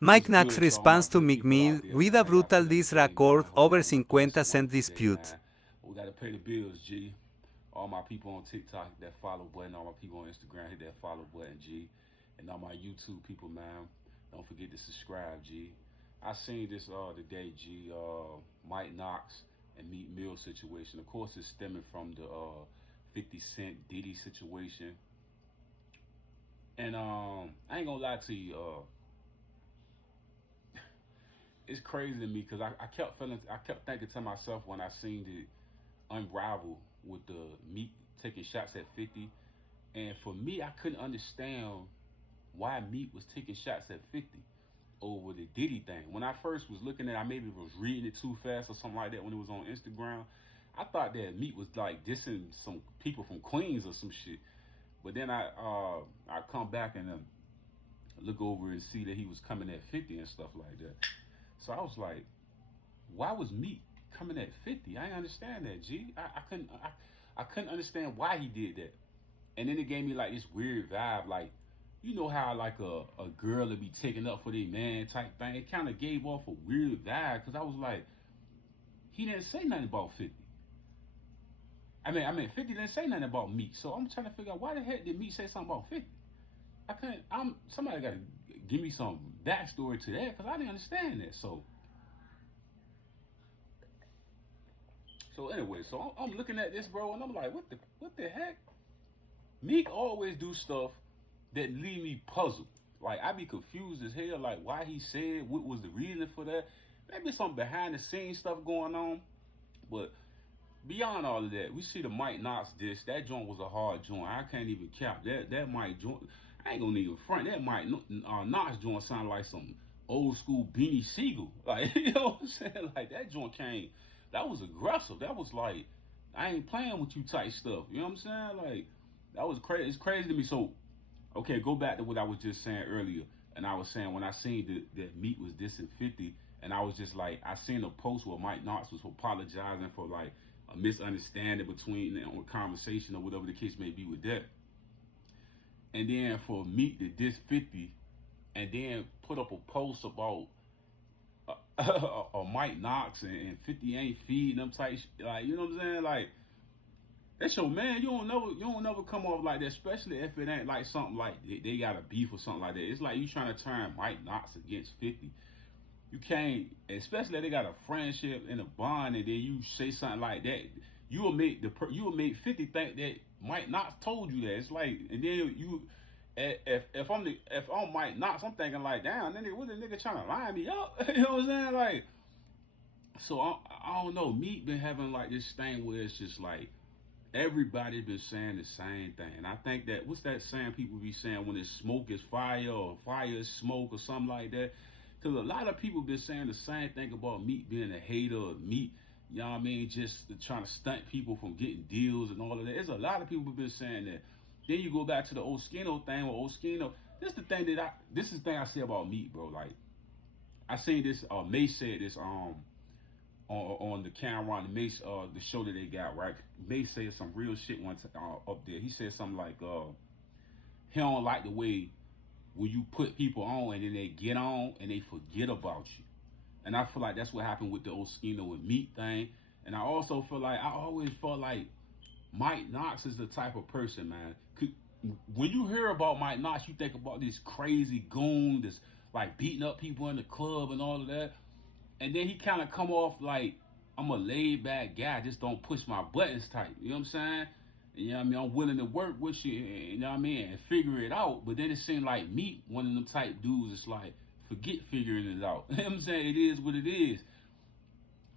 Mike What's Knox good to all my responds to good Meek people Mill out there, with a man? How y'all brutal feeling diss today, man? record I hope over y'all having a 50 blessed and cent wonderful day, dispute. man. We got to pay the bills, G. All my people on TikTok, hit that follow button. All my people on Instagram, hit that follow button, G. And all my YouTube people, man, don't forget to subscribe, G. I seen this today, G. Mike Knox and Meek Mill situation. Of course, it's stemming from the 50 Cent Diddy situation. And I ain't gonna lie to you, it's crazy to me because I kept thinking to myself when I seen it unravel with the Meek taking shots at 50. And for me, I couldn't understand why Meek was taking shots at 50 over the Diddy thing. When I first was looking at it, I maybe was reading it too fast or something like that when it was on Instagram. I thought that Meek was like dissing some people from Queens or some shit. But then I come back and look over and see that he was coming at 50 and stuff like that. So I was like, why was Meek coming at 50? I didn't understand that, G. I couldn't understand why he did that. And then it gave me like this weird vibe, like you know how like a girl would be taken up for their man type thing. It kind of gave off a weird vibe because I was like, he didn't say nothing about 50. I mean 50 didn't say nothing about Meek. So I'm trying to figure out why the heck did Meek say something about 50? I couldn't. I'm somebody got to give me some backstory to that because I didn't understand that. So anyway, so I'm looking at this, bro, and I'm like, what the heck? Meek always do stuff that leave me puzzled. Like I be confused as hell, like why he said, what was the reason for that? Maybe some behind the scenes stuff going on. But beyond all of that, we see the Mike Knox dish. That joint was a hard joint. I can't even cap that Mike joint. I ain't gonna even front. That Mike Knox joint sound like some old school Beanie Siegel. Like you know what I'm saying? Like that joint came. That was aggressive. That was like I ain't playing with you type stuff. You know what I'm saying? Like that was crazy. It's crazy to me. So okay, go back to what I was just saying earlier. And I was saying when I seen that Meek was dissing 50, and I was just like, I seen a post where Mike Knox was apologizing for like a misunderstanding between or conversation or whatever the case may be with that. And then for Meek to diss 50 and then put up a post about Mike Knox and 50 ain't feeding them type like you know what I'm saying? Like that's your man. You don't never come off like that, especially if it ain't like something like they got a beef or something like that. It's like you trying to turn Mike Knox against 50. You can't, especially if they got a friendship and a bond, and then you say something like that. You will make 50 think that Mike Knox told you that. It's like, and then you, if I'm Mike Knox, I'm thinking like, damn, nigga, what the nigga trying to line me up? You know what I'm saying? Like, so I don't know. Meek been having like this thing where it's just like everybody been saying the same thing. And I think that what's that saying people be saying when it's smoke is fire or fire is smoke or something like that? Because a lot of people been saying the same thing about Meek being a hater of Meek. You know what I mean? Just trying to stunt people from getting deals and all of that. There's a lot of people been saying that. Then you go back to the Oskino thing with Oskino. This is the thing I say about Meek, bro. Like I seen this. May said this. On the Cameron the Mace the show that they got right. May said some real shit once up there. He said something like he don't like the way when you put people on and then they get on and they forget about you. And I feel like that's what happened with the Oskino and Meat thing. And I also feel like I always felt like Mike Knox is the type of person, man. When you hear about Mike Knox, you think about this crazy goon that's like beating up people in the club and all of that. And then he kind of come off like I'm a laid back guy, just don't push my buttons type. You know what I'm saying? You know what I mean? I'm willing to work with you, you know what I mean, and figure it out. But then it seemed like me, one of them type dudes, it's like, forget figuring it out. You know what I'm saying? It is what it is.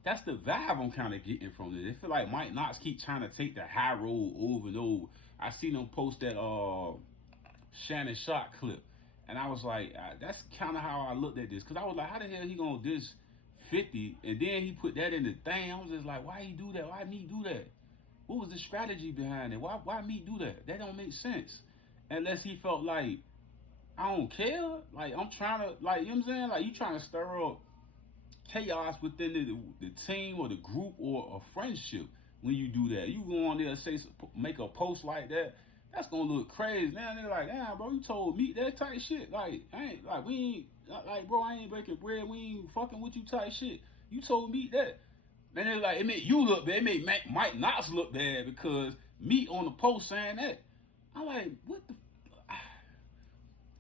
That's the vibe I'm kind of getting from it. I feel like Mike Knox keep trying to take the high road over and over. I seen him post that Shannon Sharp clip. And I was like, that's kind of how I looked at this. Because I was like, how the hell he going to diss 50? And then he put that in the thing. I was just like, why he do that? Why me do that? What was the strategy behind it? Why me do that? That don't make sense. Unless he felt like, I don't care. Like, I'm trying to, like, you know what I'm saying? Like, you trying to stir up chaos within the team or the group or a friendship when you do that. You go on there and make a post like that, that's gonna look crazy. Now they're like, damn, bro, you told me that type of shit. Like, I ain't like we ain't. Like, bro, I ain't breaking bread. We ain't fucking with you type shit. You told me that. And it's like, it made you look bad. It made Mike Knox look bad because Meek on the post saying that. I'm like, what the?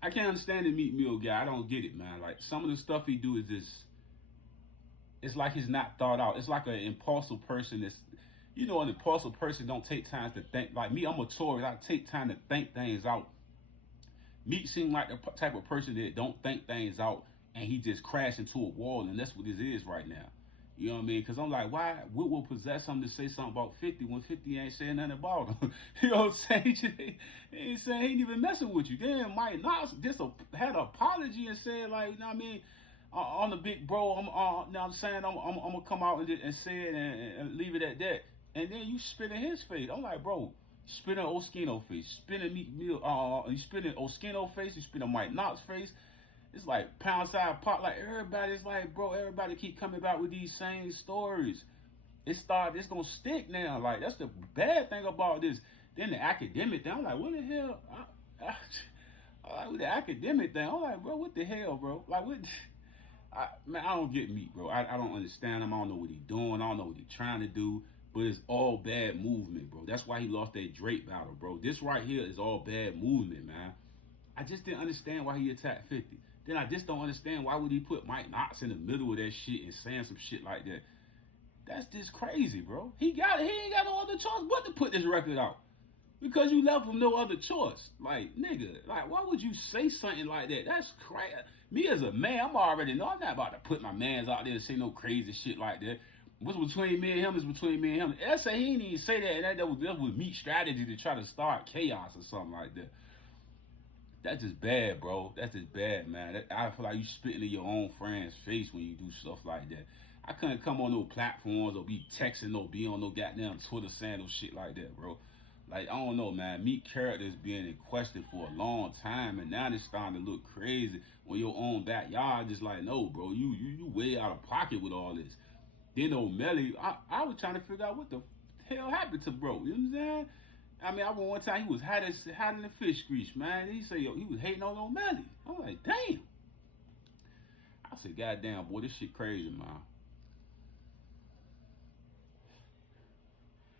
I can't understand the Meek Mill guy. I don't get it, man. Like, some of the stuff he do is just, it's like he's not thought out. It's like an impulsive person that's, an impulsive person don't take time to think. Like me, I'm a Taurus. I take time to think things out. Meek seems like the type of person that don't think things out and he just crashed into a wall, and that's what this is right now. You know what I mean? Because I'm like, why? What will possess him to say something about 50 when 50 ain't saying nothing about him? You know what I'm saying? He ain't saying, he ain't even messing with you. Then Mike Knox just had an apology and said, like, you know what I mean? On the big bro, you know what I'm saying? I'm going to come out and say it and leave it at that. And then you spit in his face. I'm like, bro, spit in Oskino face, spit in Meek Mill, you spit in Oskino face, you spit in Mike Knox face. It's like pound side pop. Like everybody's like, bro, everybody keep coming back with these same stories. It's gonna stick now. Like that's the bad thing about this. Then the academic thing. I'm like, what the hell? With the academic thing, I'm like, bro, what the hell, bro? Like what? Man, I don't get Meek, bro. I don't understand him. I don't know what he's doing. I don't know what he's trying to do. But it's all bad movement, bro. That's why he lost that Drake battle, bro. This right here is all bad movement, man. I just didn't understand why he attacked 50. Then I just don't understand why would he put Mike Knox in the middle of that shit and saying some shit like that. That's just crazy, bro. He ain't got no other choice but to put this record out. Because you left him no other choice. Like, nigga, like, why would you say something like that? That's crazy. Me as a man, I'm already know I'm not about to put my mans out there and say no crazy shit like that. What's between me and him is between me and him. I say he didn't even say that, and that was Meek's strategy to try to start chaos or something like that. That's just bad, bro. That's just bad, man. I feel like you spitting in your own friend's face when you do stuff like that. I couldn't come on no platforms or be texting or be on no goddamn Twitter saying no shit like that, bro. Like, I don't know, man. Meek character is being in question for a long time, and now it's starting to look crazy when your own backyard just like, no, bro, you way out of pocket with all this. Then O'Malley, I was trying to figure out what the hell happened to bro. You know what I'm saying? I mean, I remember one time he was hiding the fish grease, man. He said, yo, he was hating on O'Malley. I'm like, damn. I said, goddamn, boy, this shit crazy, man.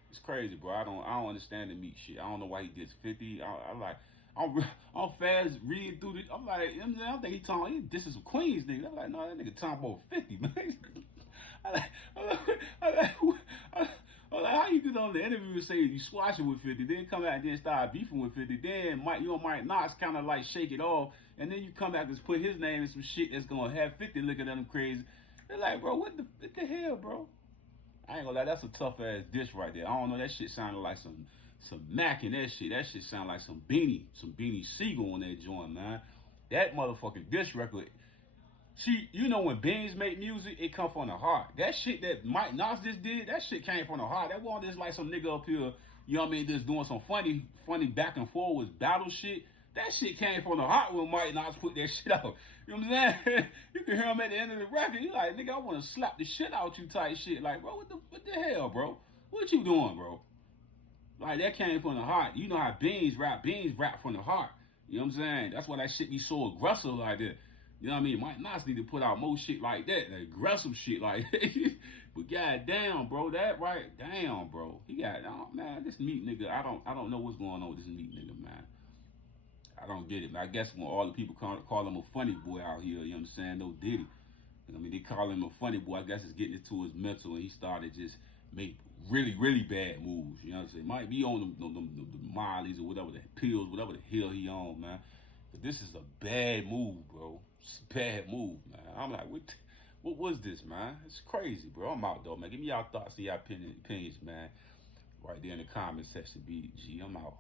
It's crazy, bro. I don't understand the Meek shit. I don't know why he gets 50. I'm fast reading through this. I'm like, you know what I'm saying? I think he talking. This is some Queens nigga. I'm like, no, that nigga talking about 50, man. I'm like, how you get on the interview and say you squashing with 50, then come out and then start beefing with 50, then Mike Knox kind of like shake it off, and then you come back and put his name in some shit that's gonna have 50 looking at him crazy. They're like, bro, what the hell, bro? I ain't gonna lie, that's a tough ass dish right there. I don't know, that shit sounded like some Mac in that shit. That shit sounded like some Beanie Siegel on that joint, man. That motherfucking dish record. See, you know when Beans make music, it come from the heart. That shit that Mike Knox just did, that shit came from the heart. That wasn't just like some nigga up here, you know what I mean, just doing some funny back and forth battle shit. That shit came from the heart when Mike Knox put that shit out. You know what I'm saying? You can hear him at the end of the record. He like, nigga, I want to slap the shit out you type shit. Like, bro, what the hell, bro? What you doing, bro? Like, that came from the heart. You know how Beans rap from the heart. You know what I'm saying? That's why that shit be so aggressive like that. You know what I mean? Mike Knox need to put out more shit like that, like aggressive shit like that. But goddamn, bro, that right, damn, bro. He got, oh, man, this Meek nigga. I don't know what's going on with this Meek nigga, man. I don't get it. I guess when all the people call him a funny boy out here, you know what I'm saying? No Diddy. I mean, they call him a funny boy. I guess it's getting into his mental, and he started just make really, really bad moves. You know what I'm saying? Might be on the Mollies or whatever the pills, whatever the hell he on, man. But this is a bad move, bro. It's a bad move, man. I'm like, what was this, man? It's crazy, bro. I'm out, though, man. Give me y'all thoughts and y'all opinions, man. Right there in the comment section, BG. I'm out.